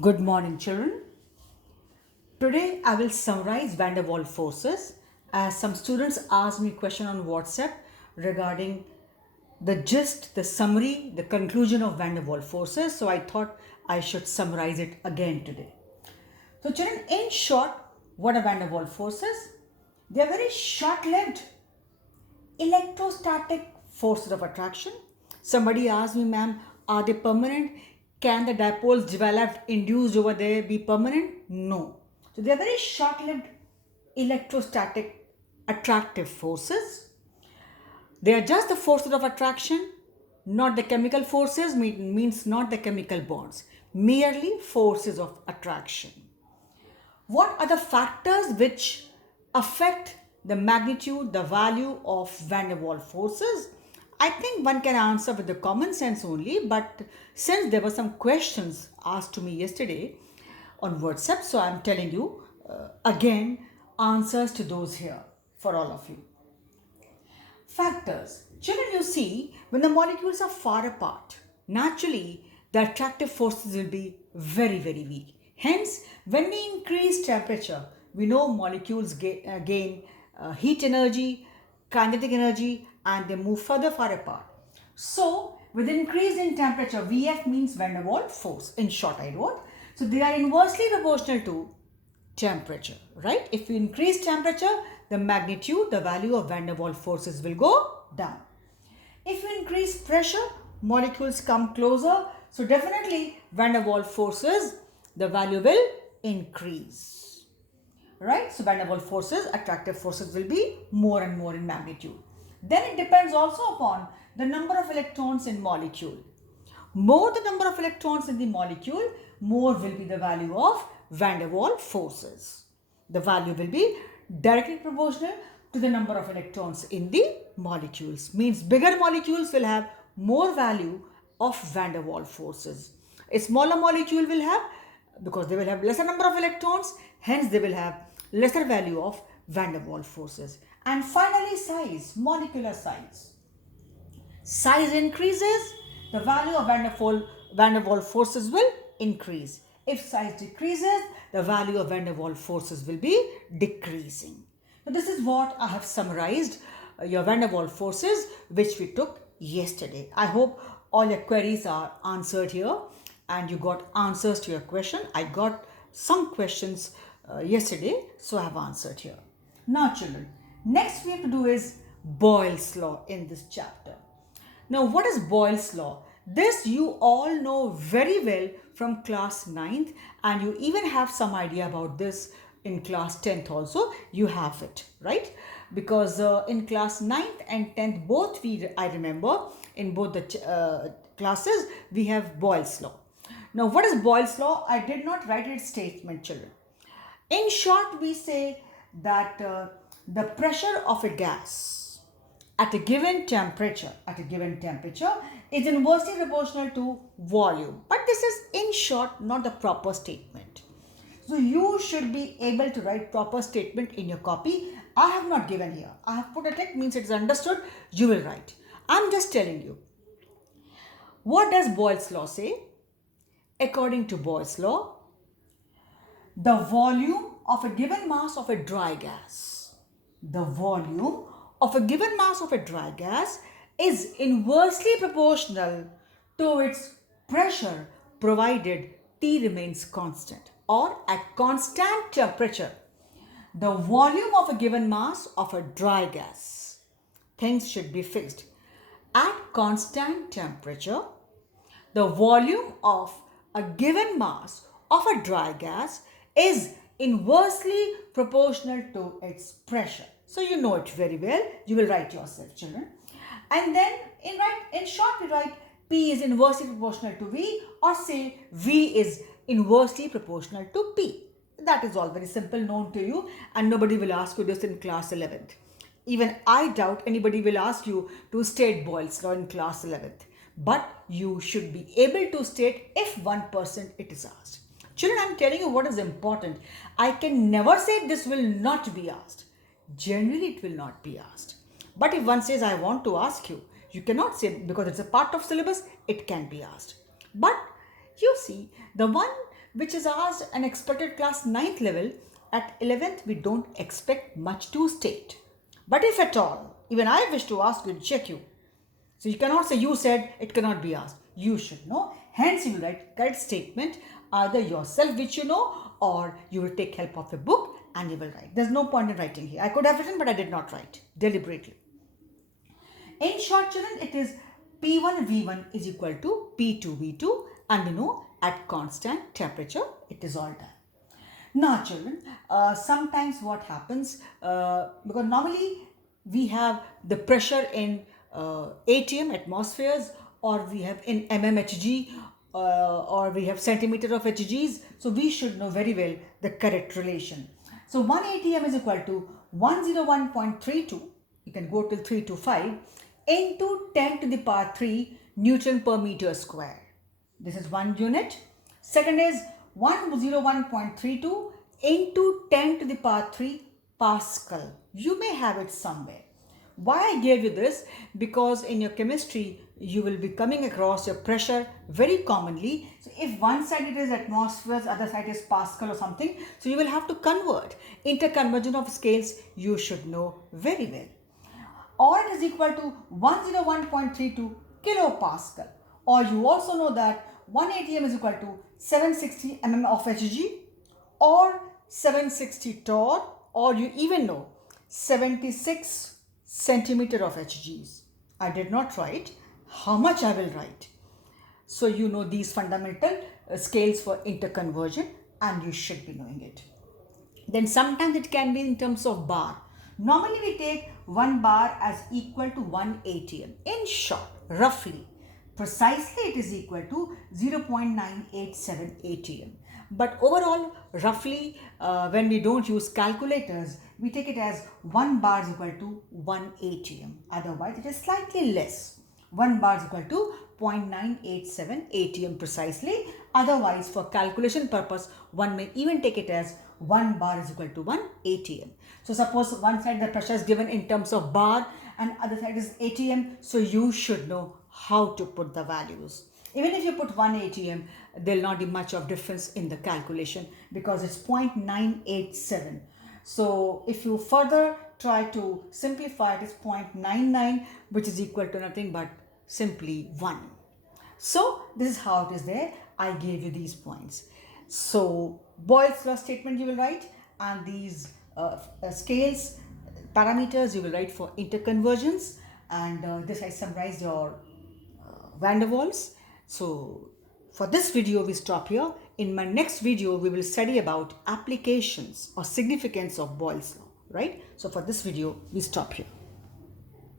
Good morning, children. Today I will summarize van der Waals forces as some students asked me a question on WhatsApp regarding the gist, the summary, the conclusion of van der Waals forces. So I thought I should summarize it again today. So children, in short, what are van der Waals forces? They are very short-lived electrostatic forces of attraction. Somebody asked me, ma'am, are they permanent? Can the dipoles developed, induced over there be permanent? No. So they are very short-lived electrostatic attractive forces. They are just the forces of attraction, not the chemical forces, means not the chemical bonds, merely forces of attraction. What are the factors which affect the magnitude, the value of van der Waals forces? I think one can answer with the common sense only, but since there were some questions asked to me yesterday on WhatsApp, so I'm telling you again answers to those here for all of you. Factors. Children, you see, when the molecules are far apart, naturally the attractive forces will be very, very weak. Hence, when we increase temperature, we know molecules gain heat energy, kinetic energy, and they move further far apart. So, with increase in temperature, Vf means van der Waals force. In short, I wrote. So, they are inversely proportional to temperature, right? If you increase temperature, the magnitude, the value of van der Waals forces will go down. If you increase pressure, molecules come closer. So definitely van der Waals forces, the value will increase, right? So van der Waals forces, attractive forces will be more and more in magnitude. Then it depends also upon the number of electrons in molecule. More the number of electrons in the molecule, more will be the value of van der Waals forces. The value will be directly proportional to the number of electrons in the molecules. Means bigger molecules will have more value of van der Waals forces. A smaller molecule will have, because they will have lesser number of electrons, hence they will have lesser value of van der Waals forces. And finally, size, molecular size. Size increases, the value of van der Waals forces will increase. If size decreases, the value of van der Waals forces will be decreasing. So this is what I have summarized your van der Waals forces which we took yesterday. I hope all your queries are answered here and you got answers to your question. I got some questions yesterday, so I have answered here. Now children, next we have to do is Boyle's law in this chapter. Now what is Boyle's law? This you all know very well from class 9th, and you even have some idea about this in class 10th also. You have it, right? Because in class 9th and 10th both I remember in both the classes we have Boyle's law. Now what is Boyle's law? I did not write its statement, children. In short, we say that the pressure of a gas at a given temperature is inversely proportional to volume. But this is in short not the proper statement. So you should be able to write proper statement in your copy. I have not given here. I have put a tick, means it is understood. You will write. I am just telling you. What does Boyle's law say? According to Boyle's law, the volume of a given mass of a dry gas, the volume of a given mass of a dry gas is inversely proportional to its pressure provided T remains constant or at constant temperature. The volume of a given mass of a dry gas, things should be fixed. At constant temperature, the volume of a given mass of a dry gas is inversely proportional to its pressure. So you know it very well. You will write yourself, children. And then in short we write P is inversely proportional to V, or say V is inversely proportional to P. That is all very simple, known to you, and nobody will ask you this in class 11th. Even I doubt anybody will ask you to state Boyle's law in class 11th. But you should be able to state if 1% it is asked. Children, I am telling you what is important. I can never say this will not be asked. Generally, it will not be asked. But if one says, I want to ask you, you cannot say, because it's a part of syllabus, it can be asked. But you see, the one which is asked and expected class 9th level, at 11th we don't expect much to state. But if at all, even I wish to ask you to check you. So you cannot say you said, it cannot be asked. You should know. Hence you will write correct statement either yourself which you know, or you will take help of a book and you will write. There's no point in writing here. I could have written but I did not write deliberately. In short children, it is P1 V1 is equal to P2 V2, and we know at constant temperature it is all done. Now children, sometimes what happens, because normally we have the pressure in ATM, atmospheres, or we have in mmHg, or we have centimeter of Hgs, so we should know very well the correct relation. So 1 ATM is equal to 101.32, you can go till 325, into 10 to the power 3 Newton per meter square. This is one unit. Second is 101.32 into 10 to the power 3 Pascal. You may have it somewhere. Why I gave you this? Because in your chemistry, you will be coming across your pressure very commonly. So if one side it is atmospheres, other side is Pascal or something, so you will have to convert. Interconversion of scales, you should know very well. Or it is equal to 101.32 kilopascal. Or you also know that 1 atm is equal to 760 mm of Hg, or 760 torr, or you even know 76 centimeter of Hgs. I did not write how much I will write. So you know these fundamental scales for interconversion, and you should be knowing it. Then sometimes it can be in terms of bar. Normally we take 1 bar as equal to 1 atm. In short, roughly, precisely it is equal to 0.987 atm. But overall, roughly, when we don't use calculators, we take it as 1 bar is equal to 1 atm. Otherwise, it is slightly less. 1 bar is equal to 0.987 atm precisely. Otherwise, for calculation purpose, one may even take it as 1 bar is equal to 1 atm. So suppose one side the pressure is given in terms of bar and other side is atm. So you should know how to put the values. Even if you put 1 atm, there will not be much of difference in the calculation because it's 0.987. So if you further try to simplify it, it's 0.99, which is equal to nothing but simply 1. So this is how it is there. I gave you these points. So Boyle's law statement you will write, and these scales, parameters you will write for interconversions, and this I summarized your van der Waals. So for this video we stop here. In my next video we will study about applications or significance of Boyle's law, right? So for this video we stop here.